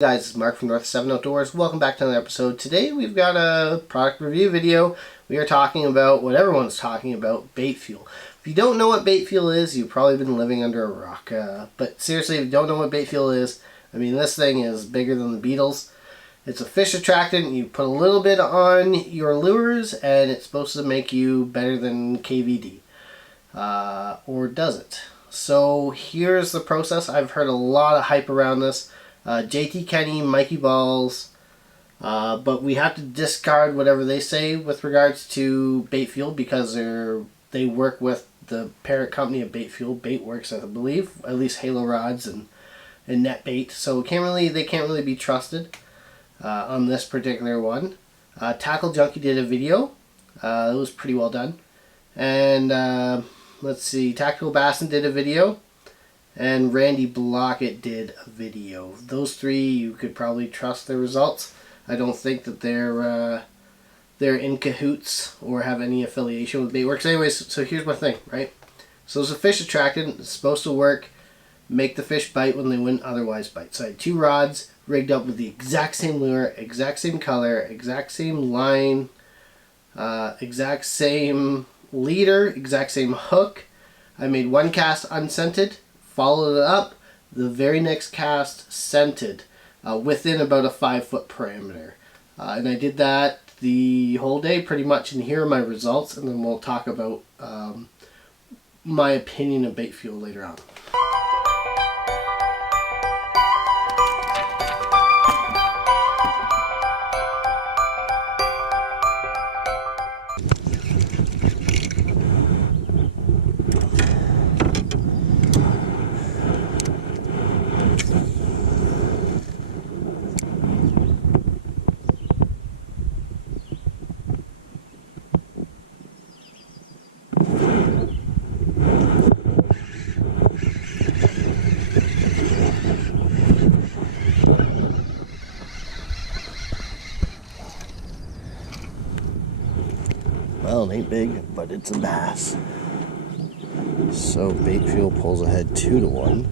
Guys, it's Mark from North 7 Outdoors. Welcome back to another episode. Today we've got a product review video. We are talking about what everyone's talking about, bait fuel. If you don't know what bait fuel is, you've probably been living under a rock. But seriously, if you don't know what bait fuel is, I mean, this thing is bigger than the Beatles. It's a fish attractant. You put a little bit on your lures and it's supposed to make you better than KVD. Or does it? So here's the process. I've heard a lot of hype around this. JT Kenny, Mikey Balls, but we have to discard whatever they say with regards to bait fuel because they work with the parent company of bait fuel, Baitworks, I believe, at least Halo Rods and Net Bait. So they can't really be trusted on this particular one. Tackle Junkie did a video. It was pretty well done, and let's see, Tactical Bassin did a video. And Randy Blockett did a video. Those three, you could probably trust their results. I don't think that they're in cahoots or have any affiliation with Baitworks. Anyways, so here's my thing, right? So it's a fish attractant. It's supposed to work, make the fish bite when they wouldn't otherwise bite. So I had two rods rigged up with the exact same lure, exact same color, exact same line, exact same leader, exact same hook. I made one cast unscented. Followed it up, the very next cast scented within about a 5-foot parameter. And I did that the whole day pretty much, and here are my results, and then we'll talk about my opinion of bait fuel later on. Well, it ain't big, but it's a bass. So bait fuel pulls ahead 2-1.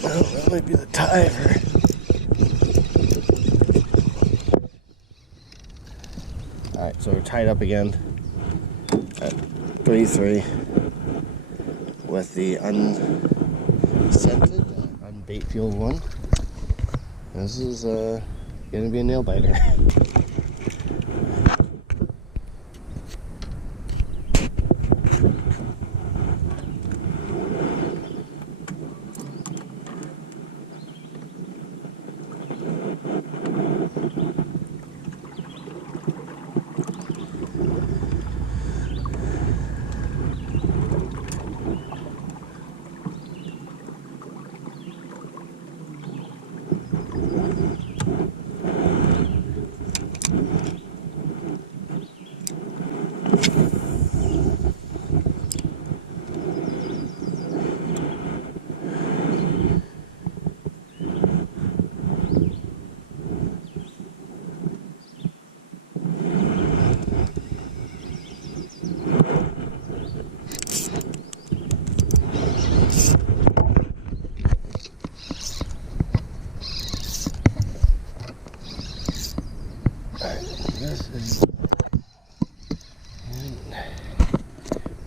Well, that might be the timer. Alright, so we're tied up again at 3-3 with the unscented, unbait fueled one. This is gonna be a nail biter.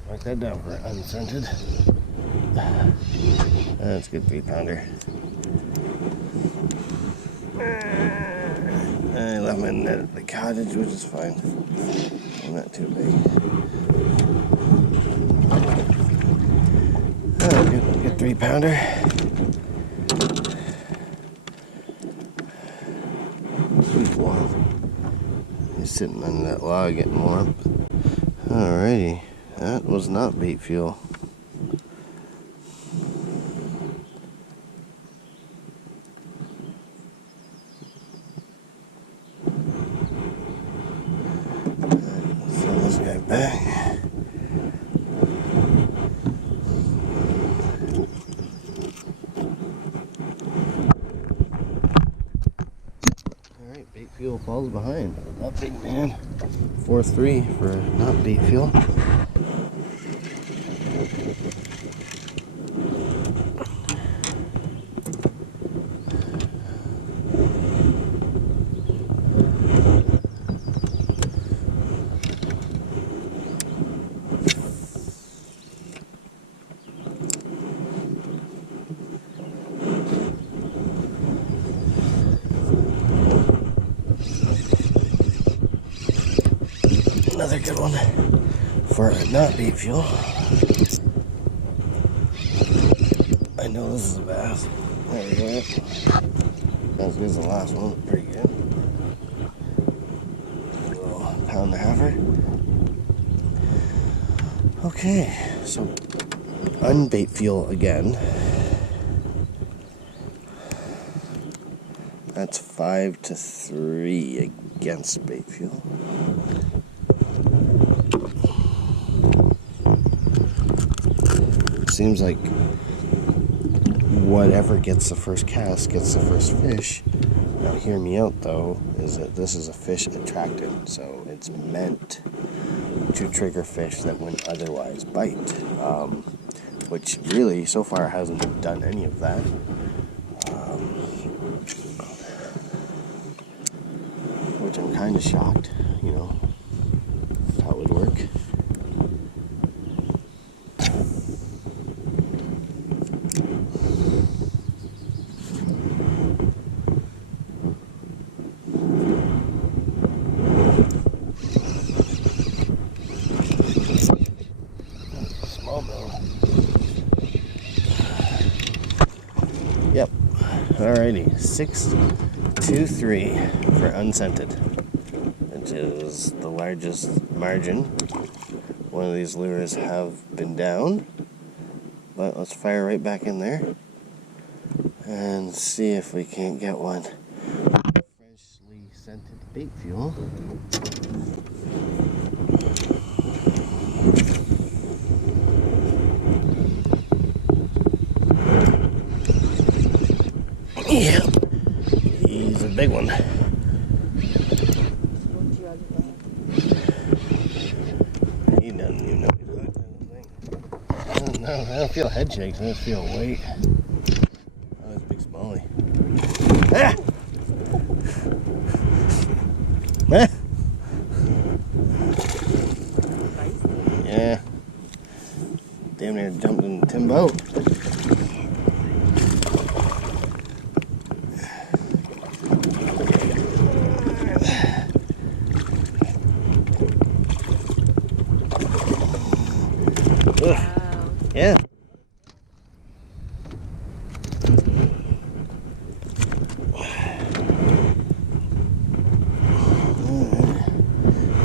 Mark that down for unscented. That's a good 3-pounder. I left my net at the cottage, which is fine. I'm not too big. Oh, good 3-pounder. He's warm. He's sitting under that log getting warm. Alrighty, that was not bait fuel. Throw this guy back. Alright, bait fuel falls behind. That big man. 4-3 for not bait fuel. Another good one for not bait fuel. I know this is a bass. There we go. Not as good as the last one, but pretty good. A little pound and a halfer. Okay, so unbait fuel again. That's 5-3 against bait fuel. Seems like whatever gets the first cast gets the first fish. Now hear me out though, is that this is a fish attractant, so it's meant to trigger fish that wouldn't otherwise bite, which really so far hasn't done any of that. Which I'm kind of shocked, you know, how it would work. Yep. Alrighty. 6-2-3 for unscented, which is the largest margin. One of these lures have been down, but let's fire right back in there and see if we can't get one. Freshly scented bait fuel. Yeah, he's a big one. He doesn't even know he's hooked, I don't think. I don't feel head shakes, I just feel weight. Oh, that's a big smallie. Ah! Ah! Yeah. Damn near jumped in the tin boat. Wow. Yeah.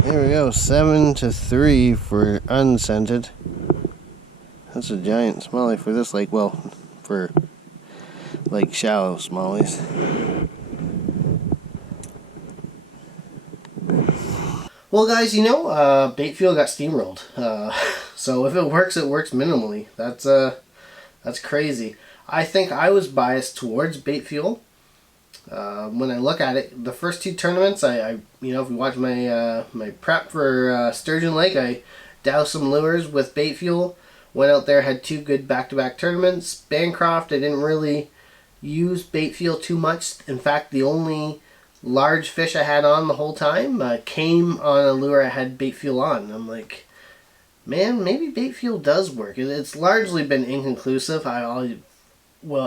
There we go, 7-3 for unscented. That's a giant smallie for this lake. Well, for lake shallow smallies. Well, guys, you know, bait fuel got steamrolled. So if it works minimally. That's crazy. I think I was biased towards bait fuel. When I look at it, the first two tournaments, I you know, if you watch my my prep for Sturgeon Lake, I doused some lures with bait fuel. Went out there, had two good back-to-back tournaments. Bancroft, I didn't really use bait fuel too much. In fact, the only large fish I had on the whole time came on a lure I had bait fuel on. I'm like, man, maybe bait fuel does work. It's largely been inconclusive. I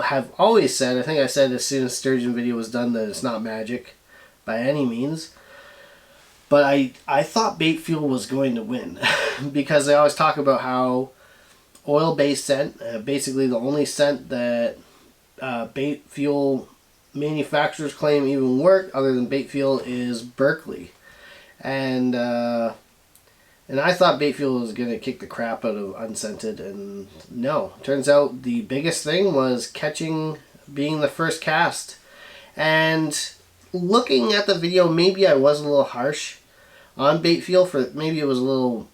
have always said, I think I said as soon as sturgeon video was done, that it's not magic by any means. But I thought bait fuel was going to win because they always talk about how oil-based scent, basically the only scent that bait fuel manufacturers claim even work other than bait fuel is Berkeley. And I thought bait fuel was going to kick the crap out of unscented, and no. Turns out the biggest thing was catching, being the first cast. And looking at the video, maybe I was a little harsh on bait fuel. For maybe it was a little,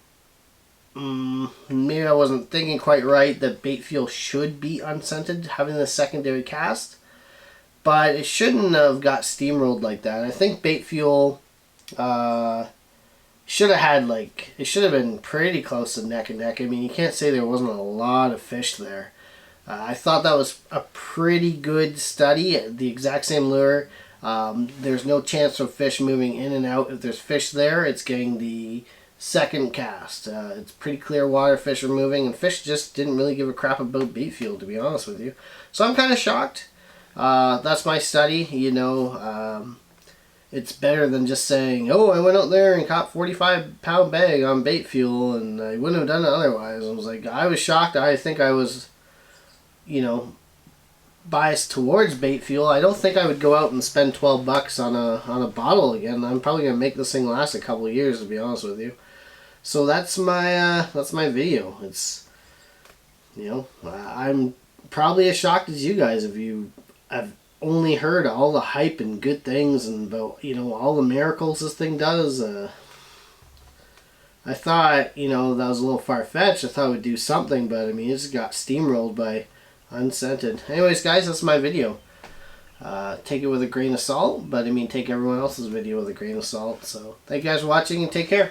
maybe I wasn't thinking quite right that bait fuel should be unscented, having the secondary cast. But it shouldn't have got steamrolled like that. I think bait fuel should have had, like, it should have been pretty close to neck and neck. I mean, you can't say there wasn't a lot of fish there. I thought that was a pretty good study. The exact same lure. There's no chance of fish moving in and out. If there's fish there, it's getting the second cast. It's pretty clear water, fish are moving, and fish just didn't really give a crap about bait fuel, to be honest with you. So I'm kind of shocked. That's my study, you know. It's better than just saying, oh, I went out there and caught 45-pound bag on bait fuel, and I wouldn't have done it otherwise. I was like, I was shocked. I think I was, you know, biased towards bait fuel. I don't think I would go out and spend $12 on a bottle again. I'm probably gonna make this thing last a couple of years, to be honest with you. So that's my video. It's, you know, I'm probably as shocked as you guys if you have only heard all the hype and good things and about, you know, all the miracles this thing does. I thought, you know, that was a little far-fetched. I thought it would do something, but I mean, it just got steamrolled by unscented. Anyways, guys, that's my video. Take it with a grain of salt, but I mean, take everyone else's video with a grain of salt. So, thank you guys for watching, and take care.